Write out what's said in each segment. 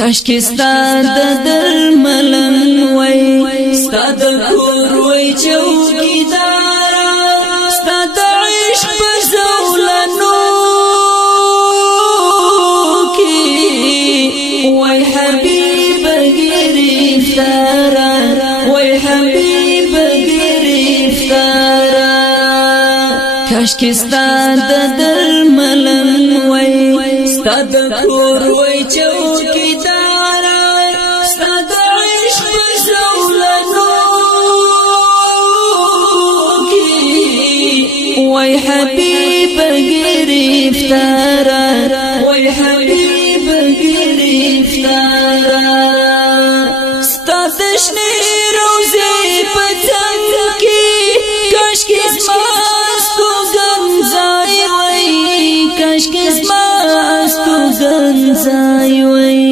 کاشکی ستا د درملن وای ستا د کور وای چوکیدارا ستا د عشق په زولنو کې وای حبیب گرفتارا وای حبیب گرفتارا کاشکی ستا د درملن وای ستا د کور وای چوکیدارا ستا د عشق په زولنو کې وای حبیب گرفتارا وای حبیب گرفتارا ستا د شنې روزې په څنګ کې کاشکې زما ستوګنځای وای کاشکې زما ستوګنځای وای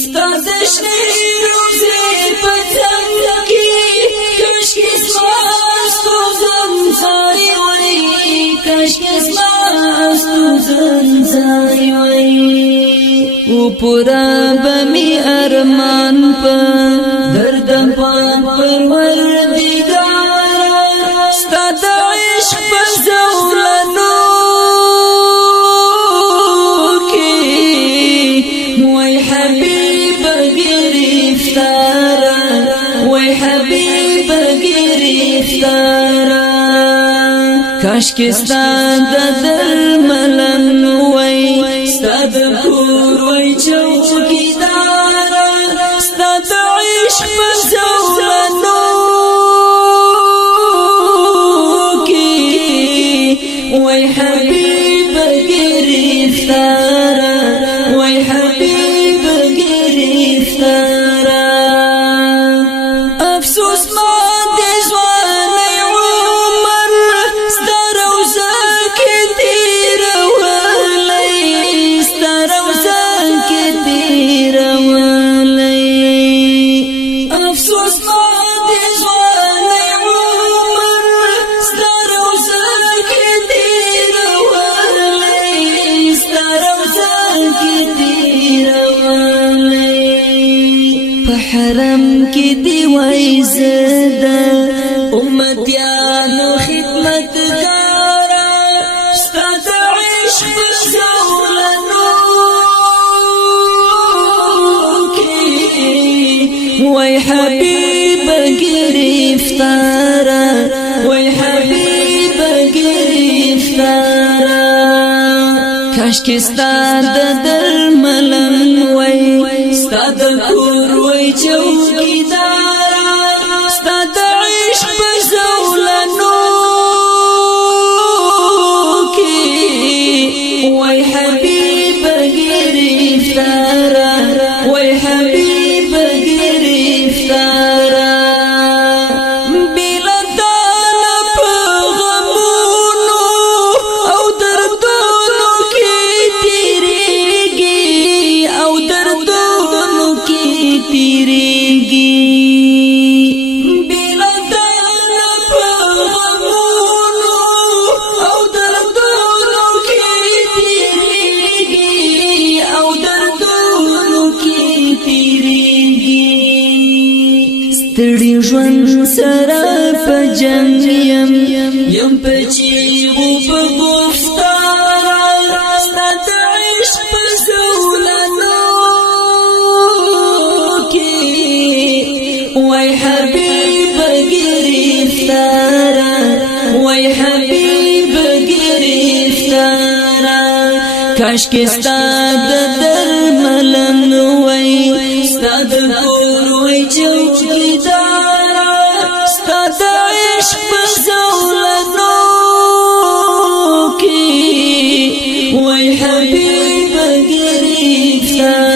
ستا د شنې روزې په څنګ کې کاشکې زما ستوګنځای وای کاشکې زما ستوګنځای وای او پورا بمی ارمان په درد پان پروردگار ستا د عشق په زولنو کې وای حبیب گرفتارا وای حبیب گرفتارا کاشکې ستا د درملن وای ستا د کور وای چوکیدارا ستا د عشق په زولنو کې وای حبیب گرفتارا وای حبیب گرفتارا افسوس ما د ځوانۍ عمر ستا روضه کې تېرولی ستا روضه کې تېرولی افسوس ما د ځوانۍ عمر ستا روضه کې تېرولی ستا روضه کې تېرولی په حرم کې دی وای زده امتیانو خدمتګارا ستا د عشق په زولنو کې وای حبیب گرفتارا وای حبیب گرفتارا کاشکې ستا د درملن وای ستا د کور وای چوکیدارا ستا د عشق په زولنو کې وای حبیب گرفتارا وای حبیب گرفتارا بلدان په غمونو او دردونو کې تیریږي او دردونو کې تیریږي بلدان په غمونو او دردونو کې تیریږي او دردونو کې تیریږي ستړي ژوند سره په جنګ یم په چیغو په گفتارا ستا د عشق په زولنو کې وای حبیب گرفتارا وای حبیب گرفتارا کاشکې ستا د درملن وای ستا د کور وای چوکیدارا ستا د عشق په زولنو کې وای حبیب گرفتارا